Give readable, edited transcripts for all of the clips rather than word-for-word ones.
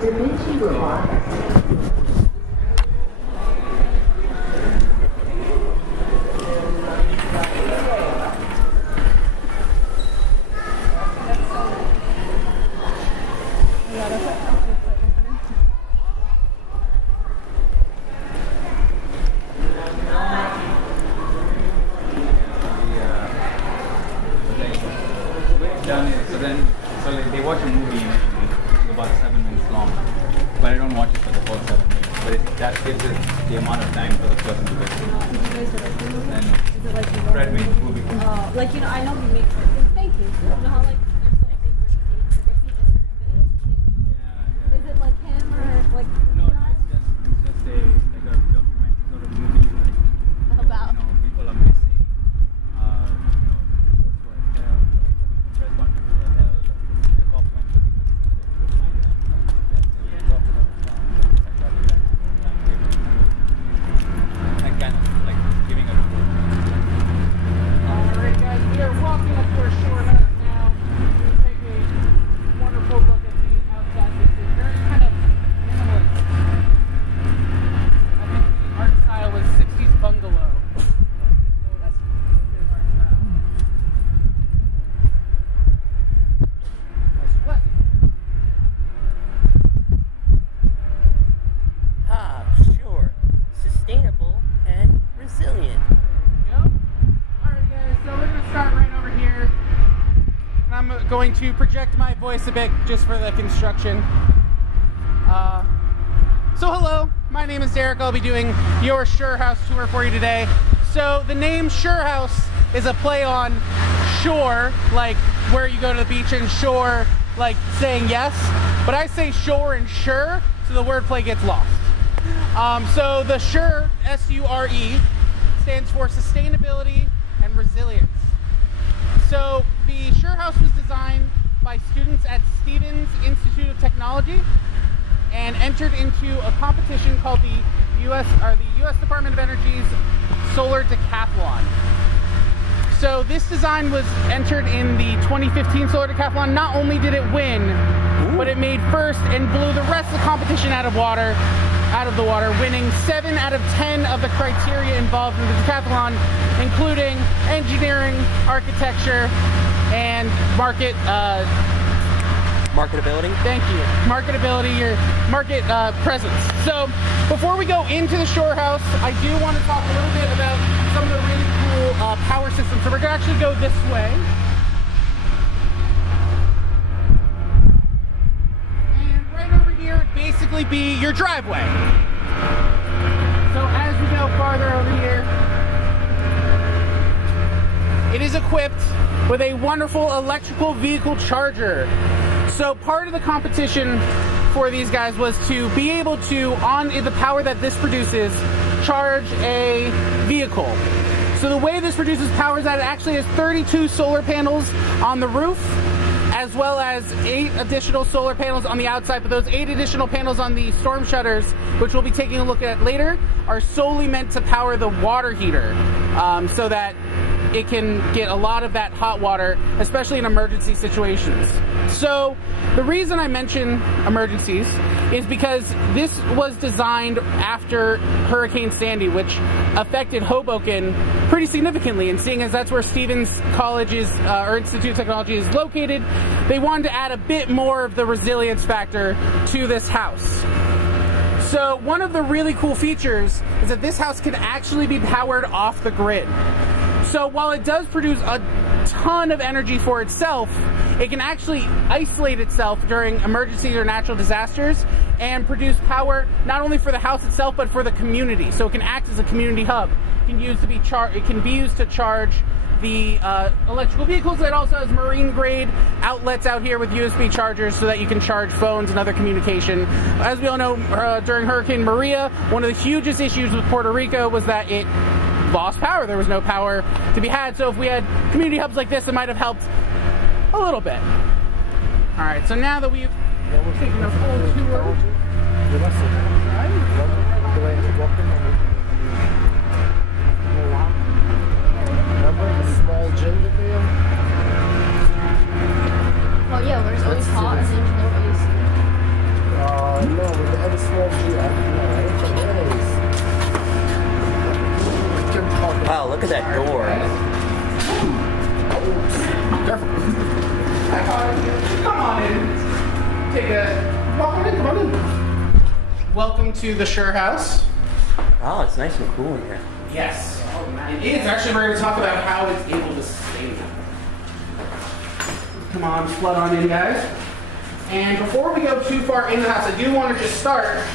Da Vinci Robotics. They watch a movie initially, about 7 minutes long, but I don't watch it for the full 7 minutes. But that gives it the amount of time for the person to listen. And Is it like Fred made the movie. like I know we make. Thank you. You know how there's some things where he makes, Yeah, is it like him or like? No, it's just a documentary sort of movie. About? People are missing. Reports were held. Press conferences were held. The cop went looking for these people to find them. Then they talked about the and kind of like giving a report. Alright guys, we are walking up to our shore house now. We take a wonderful look at the outside. This is very kind of minimalist. I think the art style is 60s bungalow. So that's good art style. What? Ah, sure. Sustainable and resilient. Yep. Alright guys, so we're going to start right over here. And I'm going to project my voice a bit just for the construction. So hello, my name is Derek. I'll be doing your Sure House tour for you today. So the name Sure House is a play on shore, like where you go to the beach, and shore, like saying yes. But I say shore and sure, so the wordplay gets lost. So the Sure, S-U-R-E, stands for sustainability and resilience. So the Sure House was designed by students at Stevens Institute of Technology and entered into a competition called the U.S. Department of Energy's Solar Decathlon. So this design was entered in the 2015 Solar Decathlon. Not only did it win, but it made first and blew the rest of the competition out of the water, winning 7 out of 10 of the criteria involved in the decathlon, including engineering, architecture, and Marketability? thank you. Marketability, your market presence. So before we go into the shore house, I do want to talk a little bit about some of the really cool power systems. So we're going to actually go this way. And right over here would basically be your driveway. So as we go farther over here, it is equipped with a wonderful electrical vehicle charger. So part of the competition for these guys was to be able to, on the power that this produces, charge a vehicle. So the way this produces power is that it actually has 32 solar panels on the roof, as well as 8 additional solar panels on the outside. But those 8 additional panels on the storm shutters, which we'll be taking a look at later, are solely meant to power the water heater, so that it can get a lot of that hot water, especially in emergency situations. So the reason I mention emergencies is because this was designed after Hurricane Sandy, which affected Hoboken pretty significantly. And seeing as that's where Stevens College's or Institute of Technology is located, they wanted to add a bit more of the resilience factor to this house. So one of the really cool features is that this house can actually be powered off the grid. So while it does produce a ton of energy for itself, it can actually isolate itself during emergencies or natural disasters and produce power not only for the house itself but for the community. So it can act as a community hub. It can be used to charge the electrical vehicles. It also has marine grade outlets out here with USB chargers so that you can charge phones and other communication. As we all know, during Hurricane Maria, one of the hugest issues with Puerto Rico was that it lost power. There was no power to be had. So if we had community hubs like this, it might have helped a little bit. All right, so now that we've taken a full tour, Remember the small gym that they have? Well, yeah, where it's always hot and there's no AC. Wow, look at that door. Come on in. Walk on in, come on in. Welcome to the Sure House. Wow, it's nice and cool in here. Yes, it is. Actually, we're going to talk about how it's able to sustain. Come on, flood on in, guys. And before we go too far into the house, I do want to just start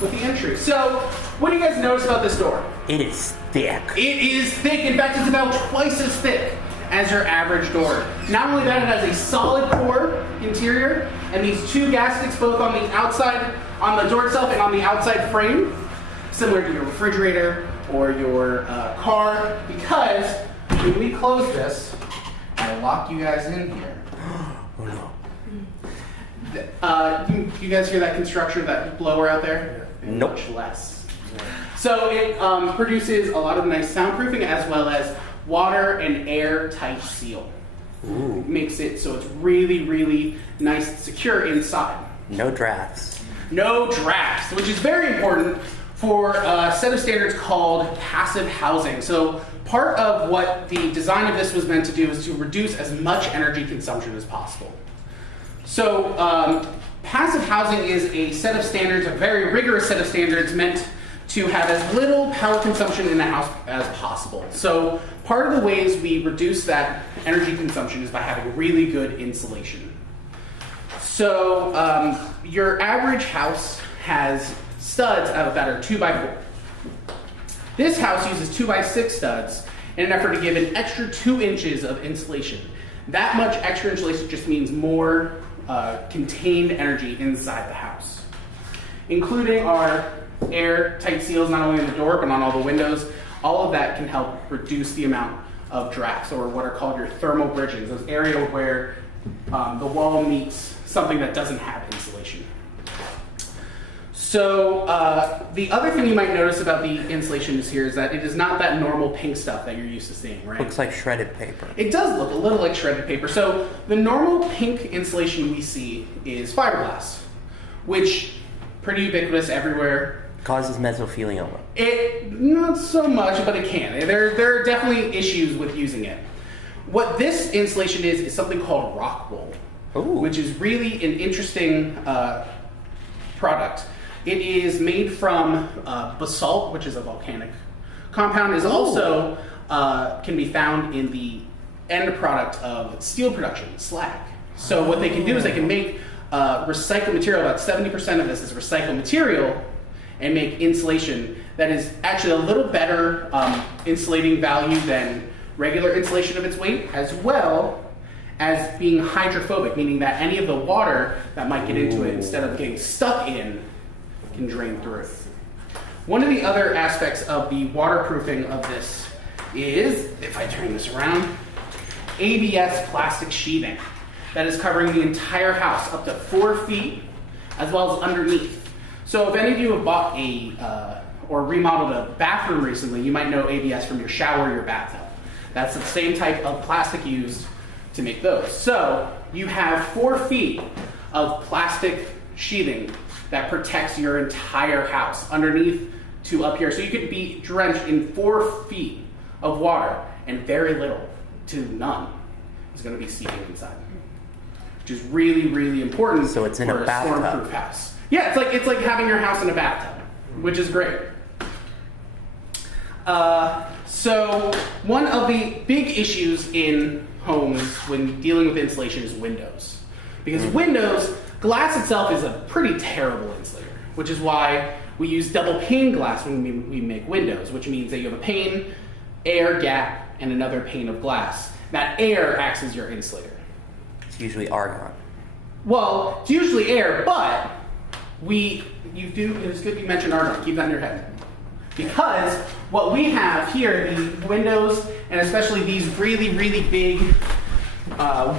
with the entry. So, what do you guys notice about this door? It is thick. It is thick. In fact, it's about twice as thick as your average door. Not only that, it has a solid core interior, and these two gaskets both on the outside, on the door itself and on the outside frame, similar to your refrigerator or your car, because when we close this, I lock you guys in here. Oh no. You guys hear that construction, that blower out there? Nope. Much less. So it produces a lot of nice soundproofing as well as water and air tight seal. Ooh. Makes it so it's really, really nice and secure inside. No drafts. No drafts, which is very important for a set of standards called passive housing. So part of what the design of this was meant to do is to reduce as much energy consumption as possible. So passive housing is a set of standards, a very rigorous set of standards meant to have as little power consumption in the house as possible. So part of the ways we reduce that energy consumption is by having really good insulation. So your average house has studs that are 2x4. This house uses 2x6 studs in an effort to give an extra 2 inches of insulation. That much extra insulation just means more contained energy inside the house, including our air tight seals, not only in the door but on all the windows. All of that can help reduce the amount of drafts, or what are called your thermal bridgings, those areas where the wall meets something that doesn't have insulation. So the other thing you might notice about the insulation here is that it is not that normal pink stuff that you're used to seeing, right? Looks like shredded paper. It does look a little like shredded paper. So the normal pink insulation we see is fiberglass, which pretty ubiquitous everywhere. Causes mesothelioma. It not so much, but it can. There are definitely issues with using it. What this insulation is something called rock wool, which is really an interesting product. It is made from basalt, which is a volcanic compound. Is also can be found in the end product of steel production, slag. So what they can do is they can make recycled material. About 70% of this is recycled material, and make insulation that is actually a little better insulating value than regular insulation of its weight, as well as being hydrophobic, meaning that any of the water that might get into it, instead of getting stuck in, can drain through. One of the other aspects of the waterproofing of this is, if I turn this around, ABS plastic sheathing that is covering the entire house up to 4 feet, as well as underneath. So if any of you have bought or remodeled a bathroom recently, you might know ABS from your shower or your bathtub. That's the same type of plastic used to make those. So you have 4 feet of plastic sheathing that protects your entire house, underneath to up here. So you could be drenched in 4 feet of water, and very little to none is going to be seeping inside, which is really, really important. So it's in for a bathtub. storm-proof house. Yeah, it's like having your house in a bathtub, which is great. So one of the big issues in homes when dealing with insulation is windows. Because windows, glass itself is a pretty terrible insulator, which is why we use double pane glass when we make windows, which means that you have a pane, air gap, and another pane of glass. That air acts as your insulator. It's usually argon. Well, it's usually air, but it's good you mentioned argon. Keep that in your head. Because what we have here, the windows, and especially these really, really big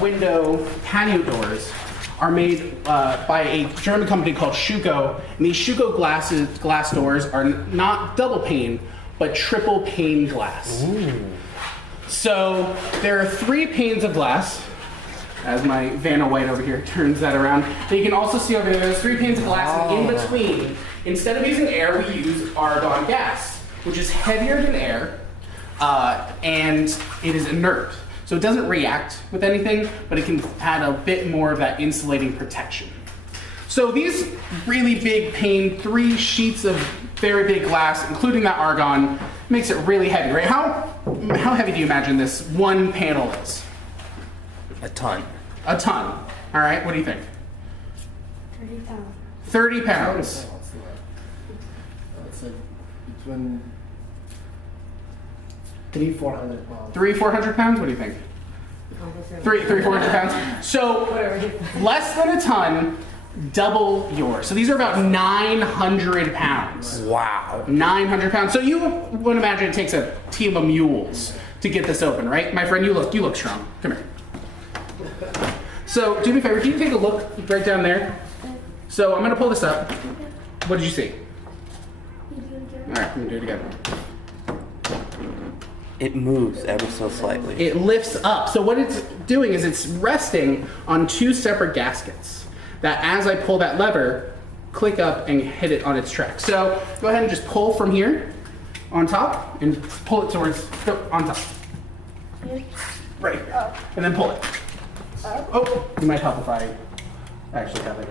window patio doors, are made by a German company called Schuko. And these Schuko glass doors are not double pane, but triple pane glass. Ooh. So there are 3 panes of glass as my Vanna White over here turns that around. But you can also see over there, there's 3 panes of glass, and in between, instead of using air, we use argon gas, which is heavier than air, and it is inert. So it doesn't react with anything, but it can add a bit more of that insulating protection. So these really big pane, 3 sheets of very big glass, including that argon, makes it really heavy, right? How heavy do you imagine this one panel is? A ton. A ton. All right, what do you think? 30 pounds. 30 pounds. It's like between 300-400 pounds. 300-400 pounds? What do you think? 300-400 pounds. So less than a ton, double yours. So these are about 900 pounds. Wow. 900 pounds. So you would imagine it takes a team of mules to get this open, right? My friend, you look strong. Come here. So do me a favor, can you take a look right down there? So I'm gonna pull this up. What did you see? All right, I'm gonna do it again. It moves ever so slightly. It lifts up. So what it's doing is it's resting on 2 separate gaskets that as I pull that lever, click up and hit it on its track. So go ahead and just pull from here on top and pull it towards, on top. Right, and then pull it. Oh, you might help if I actually have it.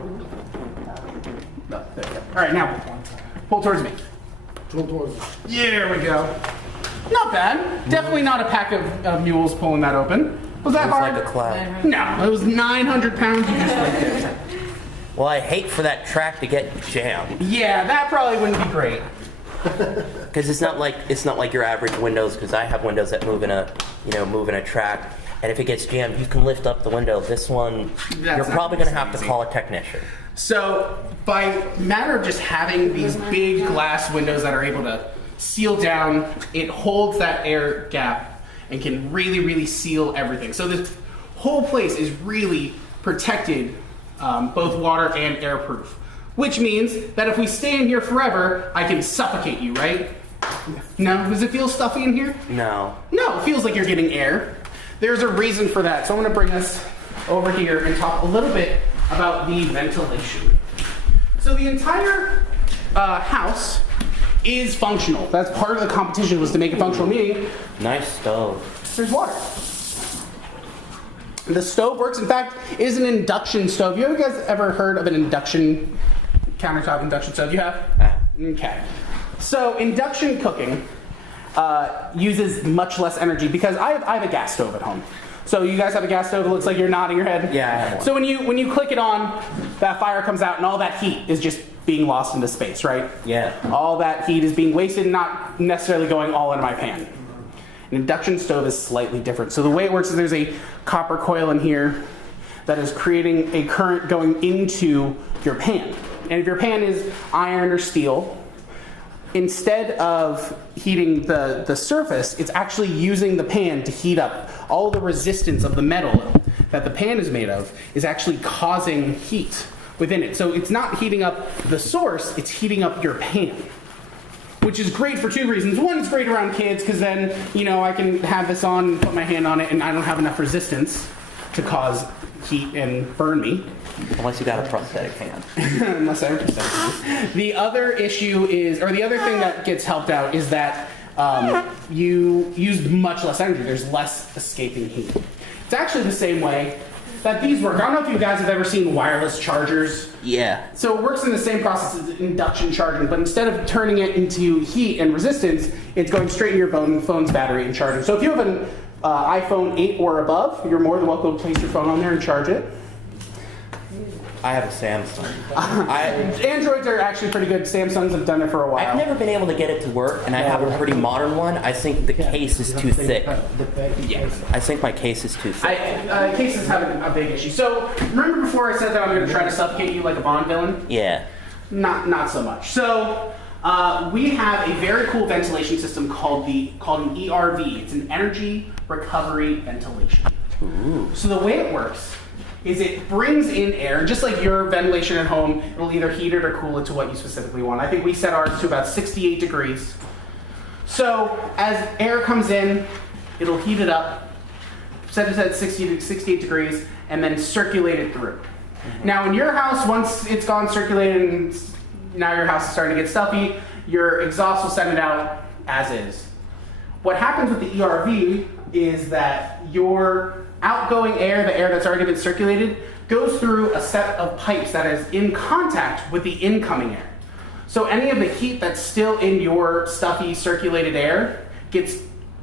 No, there we go. All right, now pull towards me. Pull towards it. Yeah, there we go. Not bad. Definitely not a pack of mules pulling that open. Was that It's hard? like a cloud. No, it was 900 pounds. You just right there. Well, I hate for that track to get jammed. Yeah, that probably wouldn't be great. Because it's not like your average windows. Because I have windows that move in a track, and if it gets jammed, you can lift up the window. This one, That's you're not probably going to have to easy. call a technician. So, by matter of just having these big glass windows that are able to seal down, it holds that air gap and can really, really seal everything. So this whole place is really protected, both water and airproof. Which means that if we stay in here forever, I can suffocate you, right? No? Does it feel stuffy in here? No. No, it feels like you're getting air. There's a reason for that. So I'm going to bring us over here and talk a little bit about the ventilation. So the entire house is functional. That's part of the competition, was to make it functional, meaning Nice stove. there's water. The stove works. In fact, it is an induction stove. You guys ever heard of an induction countertop induction stove? You have? Okay. So induction cooking uses much less energy because I have a gas stove at home. So you guys have a gas stove? It looks like you're nodding your head. Yeah, I have one. So when you click it on, that fire comes out and all that heat is just being lost into space, right? Yeah. All that heat is being wasted, not necessarily going all into my pan. An induction stove is slightly different. So the way it works is there's a copper coil in here that is creating a current going into your pan. And if your pan is iron or steel, instead of heating the surface, it's actually using the pan to heat up. All the resistance of the metal that the pan is made of is actually causing heat within it. So it's not heating up the source, it's heating up your pan. Which is great for 2 reasons. One, it's great around kids because then, I can have this on, put my hand on it, and I don't have enough resistance to cause heat and burn me. Unless you got a prosthetic hand. Unless I have The other issue is, or the other thing that gets helped out is that you use much less energy. There's less escaping heat. It's actually the same way that these work. I don't know if you guys have ever seen wireless chargers. Yeah. So it works in the same process as induction charging, but instead of turning it into heat and resistance, it's going straight in your phone's battery and charging. So if you have an iPhone 8 or above, you're more than welcome to place your phone on there and charge it. I have a Samsung. Androids are actually pretty good. Samsungs have done it for a while. I've never been able to get it to work, and I have a pretty modern one. I think the case is too thick. Yeah. I think my case is too thick. Cases have a big issue. So remember before I said that I'm going to try to suffocate you like a Bond villain? Yeah. Not so much. So we have a very cool ventilation system called an ERV. It's an energy recovery ventilation. Ooh. So the way it works is it brings in air, just like your ventilation at home. It'll either heat it or cool it to what you specifically want. I think we set ours to about 68 degrees. So as air comes in, it'll heat it up, set it at 68 degrees, and then circulated through. Now in your house, once it's gone circulated and now your house is starting to get stuffy, your exhaust will send it out as is. What happens with the ERV is that your outgoing air, the air that's already been circulated, goes through a set of pipes that is in contact with the incoming air. So any of the heat that's still in your stuffy circulated air gets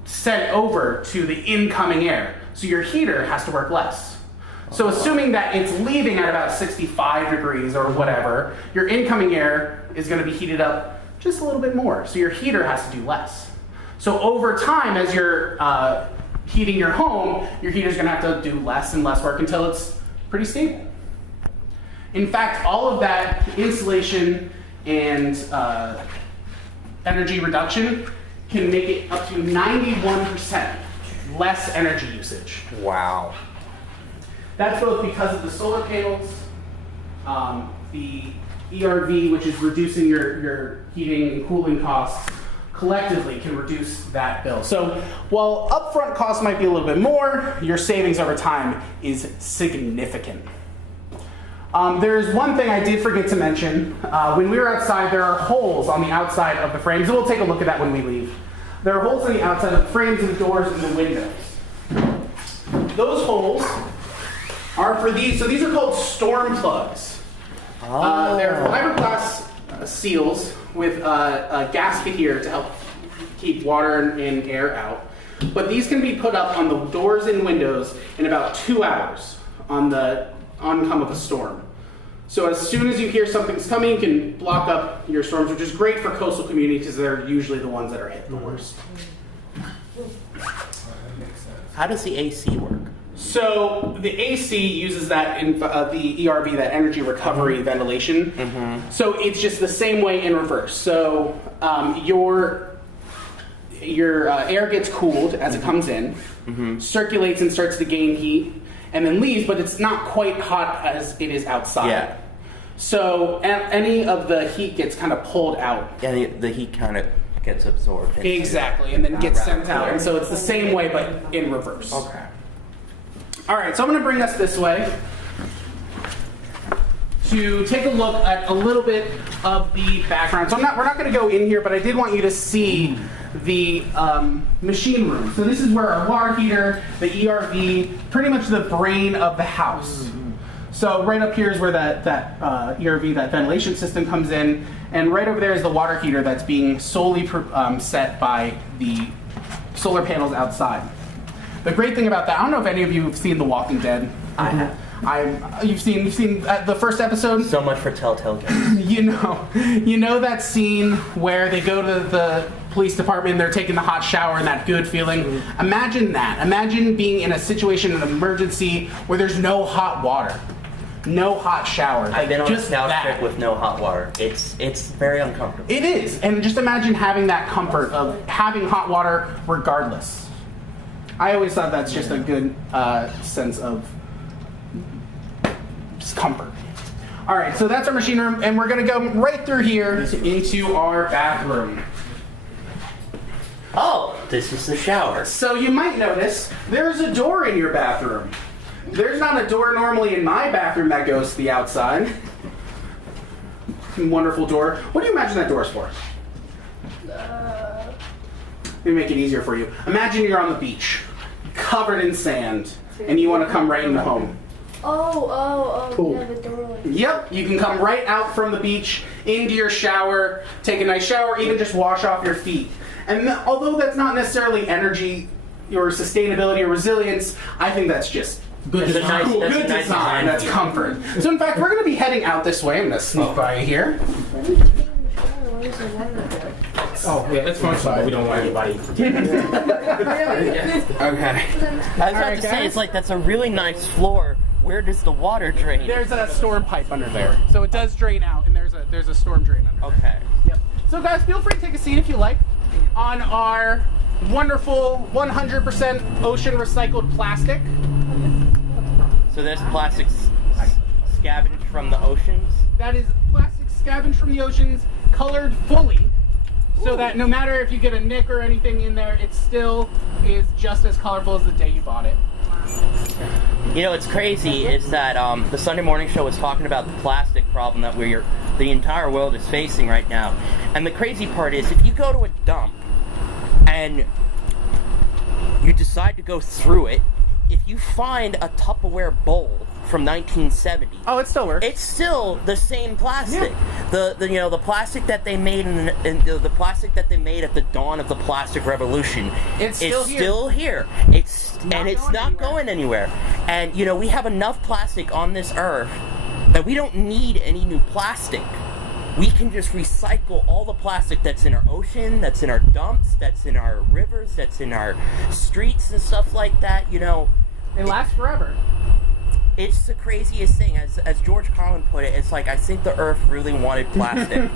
sent over to the incoming air. So your heater has to work less. So assuming that it's leaving at about 65 degrees or whatever, your incoming air is going to be heated up just a little bit more. So your heater has to do less. So over time, as you're heating your home, your heater's going to have to do less and less work until it's pretty stable. In fact, all of that insulation and energy reduction can make it up to 91% less energy usage. Wow. That's both because of the solar panels, the ERV, which is reducing your heating and cooling costs, collectively can reduce that bill. So while upfront costs might be a little bit more, your savings over time is significant. There's one thing I did forget to mention. When we were outside, there are holes on the outside of the frames, and we'll take a look at that when we leave. There are holes on the outside of the frames and the doors and the windows. Those holes are for these, so these are called storm plugs. They're fiberglass seals with a gasket here to help keep water and air out. But these can be put up on the doors and windows in about 2 hours on the oncome of a storm. So as soon as you hear something's coming, you can block up your storms, which is great for coastal communities because they're usually the ones that are hit the worst. How does the AC work? So the AC uses that in the ERV, that energy recovery ventilation. So it's just the same way in reverse. So your air gets cooled as it comes in, circulates and starts to gain heat, and then leaves, but it's not quite hot as it is outside. Yeah. So any of the heat gets kind of pulled out. Yeah, the heat kind of gets absorbed. Exactly, and then gets sent out. And so it's the same way, but in reverse. Okay. All right, so I'm going to bring us this way to take a look at a little bit of the background. So we're not going to go in here, but I did want you to see the machine room. So this is where our water heater, the ERV, pretty much the brain of the house. So right up here is where that ERV, that ventilation system comes in, and right over there is the water heater that's being solely set by the solar panels outside. The great thing about that, I don't know if any of you have seen The Walking Dead. I have. You've seen the first episode? So much for Telltale Games. You know that scene where they go to the police department, they're taking the hot shower and that good feeling? Imagine that. Imagine being in a situation, an emergency, where there's no hot water. No hot shower. I've been on a Just scout that. trip with no hot water. It's very uncomfortable. It is, and just imagine having that comfort of having hot water regardless. I always thought that's just a good sense of comfort. All right, so that's our machine room, and we're going to go right through here into our bathroom. Oh, this is the shower. So you might notice there's a door in your bathroom. There's not a door normally in my bathroom that goes to the outside. Wonderful door. What do you imagine that door is for? Let me make it easier for you. Imagine you're on the beach, covered in sand, and you want to come right into home. Yeah, the door. Yep, you can come right out from the beach into your shower, take a nice shower, even just wash off your feet. And although that's not necessarily energy or sustainability or resilience, I think that's just good That's a design. nice- Cool, that's a good nice design. design. That's comfort. So in fact, we're going to be heading out this way. I'm going to sneak by here. Where's the water there? Oh, yeah, it's fine. So we don't want anybody. Okay. I was about to say, it's like that's a really nice floor. Where does the water drain? There's a storm pipe under there, so it does drain out, and there's a storm drain under there. Okay. Yep. So guys, feel free to take a seat if you like on our wonderful 100% ocean recycled plastic. So there's plastic scavenged from the oceans. That is plastic scavenged from the oceans, colored fully, so that no matter if you get a nick or anything in there, it still is just as colorful as the day you bought it. You know, what's crazy is that the Sunday Morning Show was talking about the plastic problem that the entire world is facing right now. And the crazy part is, if you go to a dump and you decide to go through it, if you find a Tupperware bowl from 1970, Oh, it still works. it's still the same plastic. Yeah. The plastic that they made the plastic that they made at the dawn of the plastic revolution It's is still here. here. It's not going anywhere. And you know, we have enough plastic on this earth that we don't need any new plastic. We can just recycle all the plastic that's in our ocean, that's in our dumps, that's in our rivers, that's in our streets and stuff like that. You know, They last forever. it's the craziest thing. As George Carlin put it, it's like, I think the earth really wanted plastic.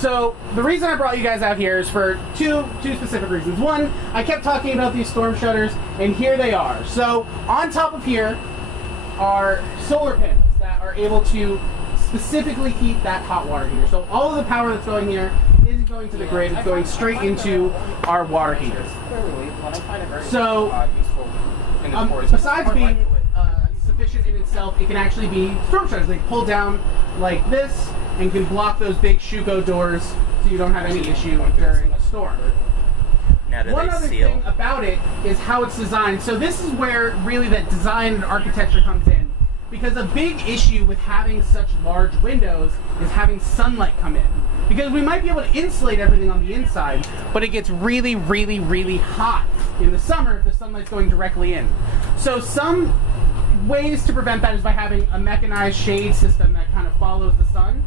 So the reason I brought you guys out here is for two specific reasons. One, I kept talking about these storm shutters, and here they are. So on top of here are solar panels that are able to specifically heat that hot water heater. So all of the power that's going here isn't going to the grid, it's going straight into our water heaters. So besides being sufficient in itself, it can actually be storm shutters. They pull down like this and can block those big Schuko doors so you don't have any issue during a storm. Now do One they other seal? thing about it is how it's designed. So this is where really that design and architecture comes in. Because a big issue with having such large windows is having sunlight come in. Because we might be able to insulate everything on the inside, but it gets really, really, really hot in the summer if the sunlight's going directly in. So some ways to prevent that is by having a mechanized shade system that kind of follows the sun.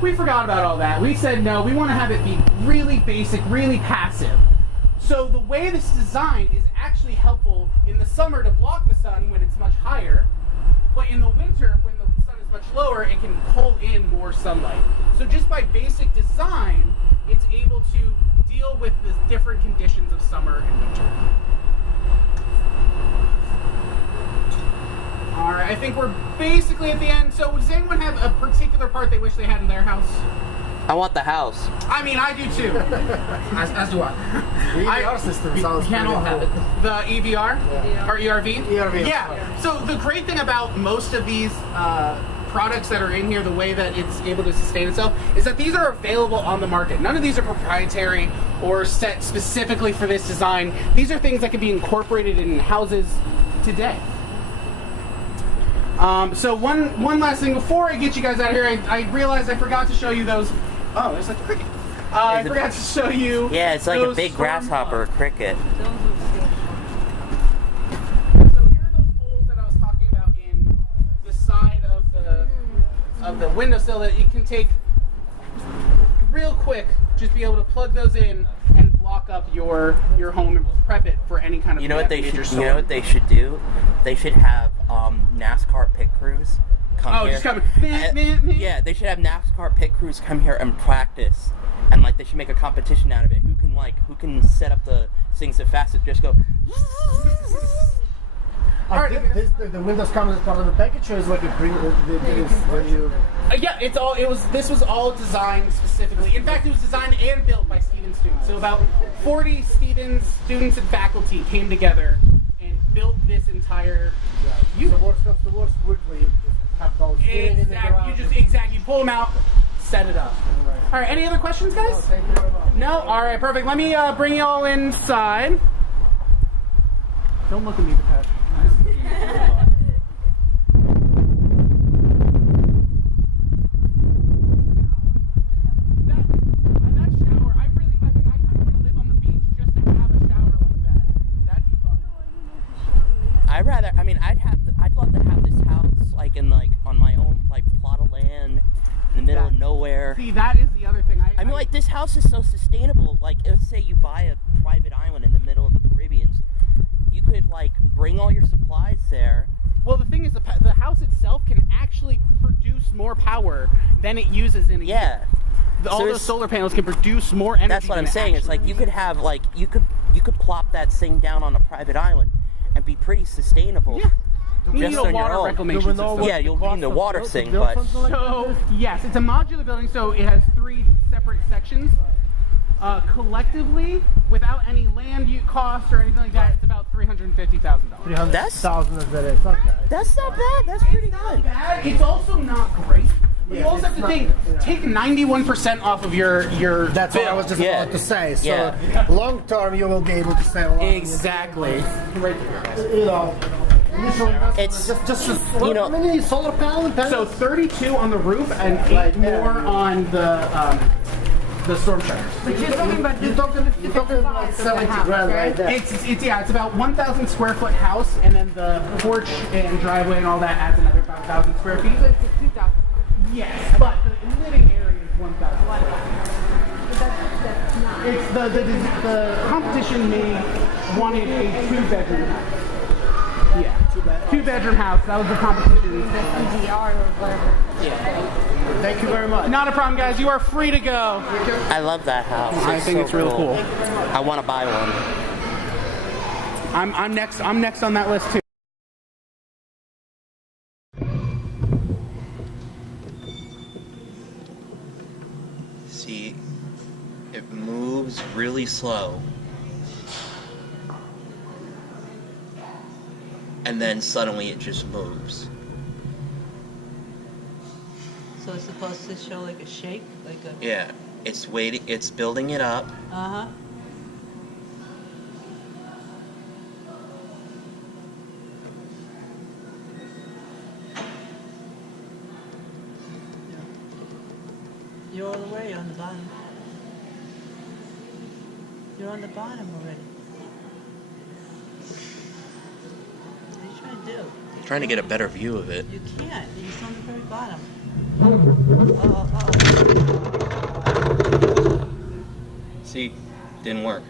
We forgot about all that. We said no, we want to have it be really basic, really passive. So the way this is designed is actually helpful in the summer to block the sun when it's much higher, but in the winter when the sun is much lower, it can pull in more sunlight. So just by basic design, it's able to deal with the different conditions of summer and winter. Alright, I think we're basically at the end. So does anyone have a particular part they wish they had in their house? I want the house. I mean, I do too. as do I. The EVR system sounds We can all have pretty it. The EVR? Or ERV? ERV, Yeah. So the great thing about most of these products that are in here, the way that it's able to sustain itself, is that these are available on the market. None of these are proprietary or set specifically for this design. These are things that can be incorporated in houses today. So one last thing before I get you guys out of here, I realized I forgot to show you those. Oh, there's like a cricket. I forgot to show you. Yeah, it's like a those big storm grasshopper dogs. cricket. So here are those holes that I was talking about in the side of the windowsill that you can take real quick. Just be able to plug those in and block up your home and prep it for any kind of. You know what they major should? storm. You know what they should do? They should have NASCAR pit crews come Oh, here. just come. Yeah, they should have NASCAR pit crews come here and practice, and like they should make a competition out of it. Who can set up the things the fastest? Just go. The Windows comes as part of the package, or is like a bring when you? Yeah, this was all designed specifically. In fact, it was designed and built by Stevens students. So about 40 Stevens students and faculty came together and built this entire. So worst comes to worst, quickly you just have those sitting in the garage. You pull them out, set it up. All right. Any other questions, guys? Thank you very much. No. All right. Perfect. Let me bring you all inside. Don't look at me, Depeche. That shower, I kind of want to live on the beach just to have a shower like that. That'd be fun. I'd love to have this house on my own plot of land in the middle of nowhere. See, that is the other thing. I mean, this house is so sustainable. Like, let's say you buy a private island in the middle of the Caribbean. You could bring all your supplies there. Well, the thing is, the house itself can actually produce more power than it uses in a year. All those solar panels can produce more energy. That's what than I'm saying. It's like you could have you could plop that thing down on a private island and be pretty sustainable. Yeah. You Just need a on your water own. reclamation Do we know system. what Yeah, you'll cost need the of water to thing, build but something like that? So, yes, it's a modular building, so it has 3 separate sections. Collectively, without any land cost or anything like that, it's about $350,000. 300,000 is it is. Okay. That's not bad. That's pretty good. Bad. It's also not great. But you Yeah, also have to it's think, not- yeah. take 91% off of your That's bill. what I was just Yeah. about to say. So Yeah. long term, you will be able to save a lot. Exactly. Right there. You know, initial investment It's- is just you know- how many solar panels? So 32 on the roof and 8 Right, yeah. more on the storm shutters. But you're talking about 70 grand right there. It's about 1,000 square foot house, and then the porch and driveway and all that adds another 5,000 square feet. So it's 2,000. Yes, but the living area is 1,000. That's not. It's the competition wanted a 2-bedroom house. Yeah, 2-bedroom house. That was the competition. EGR or whatever. Thank you very much. Not a problem, guys. You are free to go. I love that house. I think so it's really cool. I want to buy one. I'm next. I'm next on that list too. See, it moves really slow. And then suddenly it just moves. So it's supposed to show like a shake, like a. Yeah, it's waiting, it's building it up. Uh huh. You're all the way on the bottom. You're on the bottom already. What are you trying to do? I'm trying to get a better view of it. You can't. You're on the very bottom. Oh. See, didn't work.